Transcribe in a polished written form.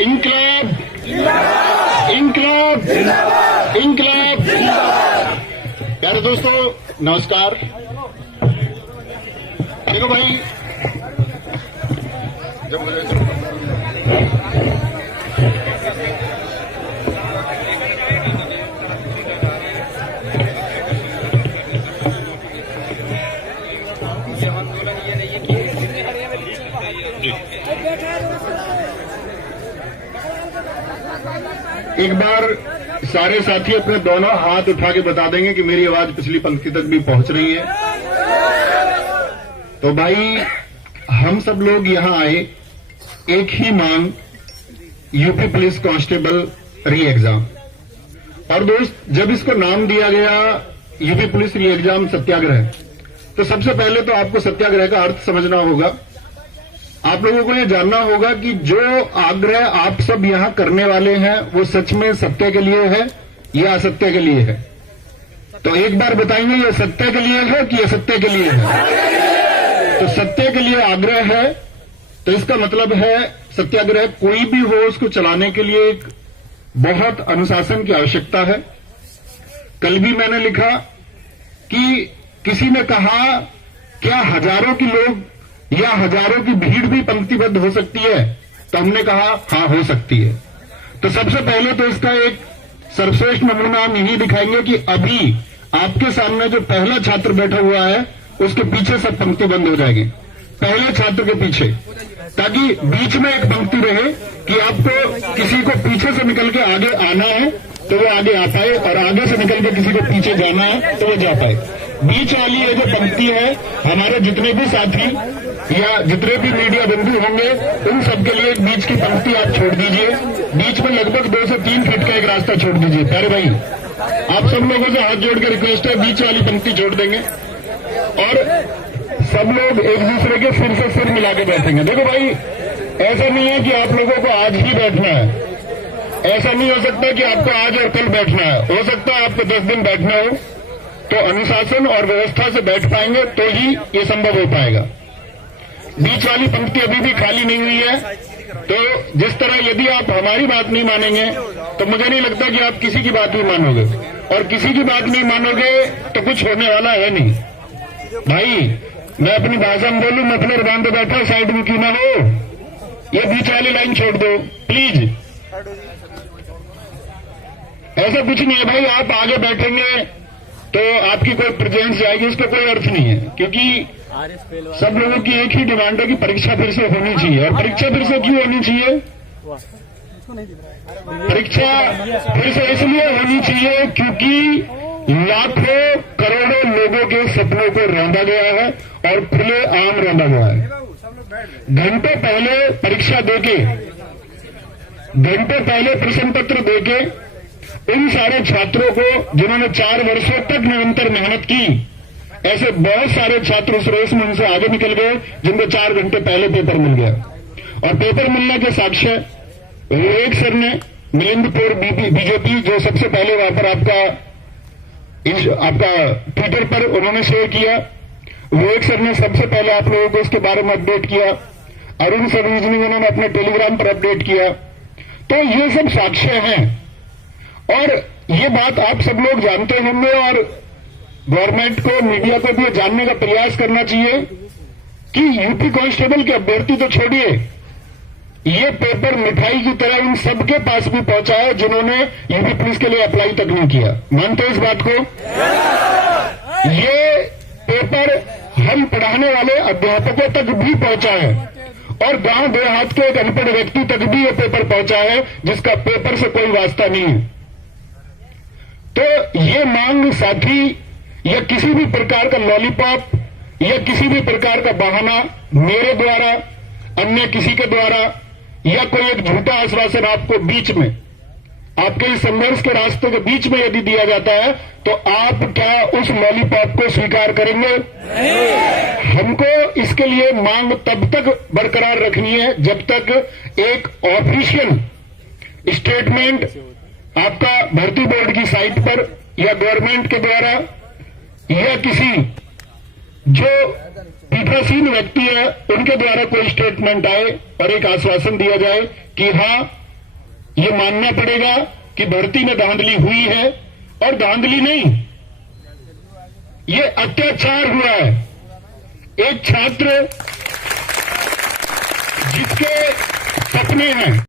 इंकलाब इंकलाब इंकलाब। प्यारे दोस्तों नमस्कार। देखो भाई, जब एक बार सारे साथी अपने दोनों हाथ उठा के बता देंगे कि मेरी आवाज पिछली पंक्ति तक भी पहुंच रही है। तो भाई हम सब लोग यहां आए, एक ही मांग, यूपी पुलिस कांस्टेबल री एग्जाम। और दोस्त, जब इसको नाम दिया गया यूपी पुलिस री एग्जाम सत्याग्रह, तो सबसे पहले तो आपको सत्याग्रह का अर्थ समझना होगा। आप लोगों को ये जानना होगा कि जो आग्रह आप सब यहां करने वाले हैं वो सच में सत्य के लिए है या असत्य के लिए है। तो एक बार बताएंगे, ये सत्य के लिए है कि असत्य के लिए है? तो सत्य के लिए आग्रह है, तो इसका मतलब है सत्याग्रह कोई भी हो उसको चलाने के लिए एक बहुत अनुशासन की आवश्यकता है। कल भी मैंने लिखा कि किसी ने कहा क्या हजारों के लोग या हजारों की भीड़ भी पंक्तिबद्ध हो सकती है? तो हमने कहा हां, हो सकती है। तो सबसे पहले तो इसका एक सर्वश्रेष्ठ नमूना हम यही दिखाएंगे कि अभी आपके सामने जो पहला छात्र बैठा हुआ है उसके पीछे सब पंक्तिबद्ध हो जाएंगे, पहले छात्र के पीछे, ताकि बीच में एक पंक्ति रहे कि आपको किसी को पीछे से निकल के आगे आना है तो वो आगे आ पाए, और आगे से निकल के किसी को पीछे जाना है तो वो जा पाए। बीच वाली ये जो पंक्ति है, हमारे जितने भी साथी या जितने भी मीडिया बंधु होंगे उन सबके लिए बीच की पंक्ति आप छोड़ दीजिए। बीच में लगभग 2 से 3 फीट का एक रास्ता छोड़ दीजिए। प्यारे भाई, आप सब लोगों से हाथ जोड़ के रिक्वेस्ट है, बीच वाली पंक्ति छोड़ देंगे और सब लोग एक दूसरे के सिर से सिर मिला के बैठेंगे। देखो भाई, ऐसा नहीं है कि आप लोगों को आज ही बैठना है, ऐसा नहीं हो सकता कि आपको आज और कल बैठना है। हो सकता है आपको 10 दिन बैठना हो, तो अनुशासन और व्यवस्था से बैठ पाएंगे तो ही ये संभव हो पाएगा। बीच वाली पंक्ति अभी भी खाली नहीं हुई है। तो जिस तरह यदि आप हमारी बात नहीं मानेंगे तो मुझे नहीं लगता कि आप किसी की बात भी मानोगे, और किसी की बात नहीं मानोगे तो कुछ होने वाला है नहीं। भाई, मैं अपनी भाषा में बोलूं, मैं अपने रुबान पे बैठा, साइड में क्यों ना हो, ये बीच वाली लाइन छोड़ दो प्लीज। ऐसा कुछ नहीं है भाई, आप आगे बैठेंगे तो आपकी कोई प्रेजेंस जाएगी, उसका कोई अर्थ नहीं है, क्योंकि सब लोगों की एक ही डिमांड है कि परीक्षा फिर से होनी चाहिए। और परीक्षा फिर से क्यों होनी चाहिए? परीक्षा फिर से इसलिए होनी चाहिए क्योंकि लाखों करोड़ों लोगों के सपनों को रौंदा गया है और खुले आम रौंदा गया है। घंटे पहले परीक्षा देके, घंटे पहले प्रश्न पत्र देके उन सारे छात्रों को जिन्होंने 4 वर्षों तक निरंतर मेहनत की, ऐसे बहुत सारे छात्र उस रेस में उनसे आगे निकल गए जिनको 4 घंटे पहले पेपर मिल गया। और पेपर मिलने के साक्ष्य विवेक सर ने मिलिंदपुर बीजेपी, जो सबसे पहले वहां पर आपका ट्विटर पर उन्होंने शेयर किया, विवेक सर ने सबसे पहले आप लोगों को इसके बारे में अपडेट किया। अरुण सर्वजनी उन्होंने अपने टेलीग्राम पर अपडेट किया। तो ये सब साक्ष्य हैं और ये बात आप सब लोग जानते होंगे, और गवर्नमेंट को, मीडिया को भी जानने का प्रयास करना चाहिए कि यूपी कांस्टेबल के अभ्यर्थी तो छोड़िए, ये पेपर मिठाई की तरह उन सबके पास भी पहुंचा है जिन्होंने यूपी पुलिस के लिए अप्लाई तक नहीं किया। मानते हैं इस बात को? ये पेपर हम पढ़ाने वाले अध्यापकों तक भी पहुंचा है और गांव देहात के एक अनपढ़ व्यक्ति तक भी ये पेपर पहुंचा है जिसका पेपर से कोई वास्ता नहीं है। तो ये मांग साथी या किसी भी प्रकार का लॉलीपॉप या किसी भी प्रकार का बहाना मेरे द्वारा, अन्य किसी के द्वारा, या कोई एक झूठा आश्वासन आपको बीच में, आपके इस संघर्ष के रास्ते के बीच में यदि दिया जाता है तो आप क्या उस लॉलीपॉप को स्वीकार करेंगे? हमको इसके लिए मांग तब तक बरकरार रखनी है जब तक एक ऑफिशियल स्टेटमेंट आपका भर्ती बोर्ड की साइट पर या गवर्नमेंट के द्वारा या किसी जो पीठासीन व्यक्ति है उनके द्वारा कोई स्टेटमेंट आए और एक आश्वासन दिया जाए कि हां, ये मानना पड़ेगा कि भर्ती में धांधली हुई है, और धांधली नहीं, ये अत्याचार हुआ है। एक छात्र जिसके सपने हैं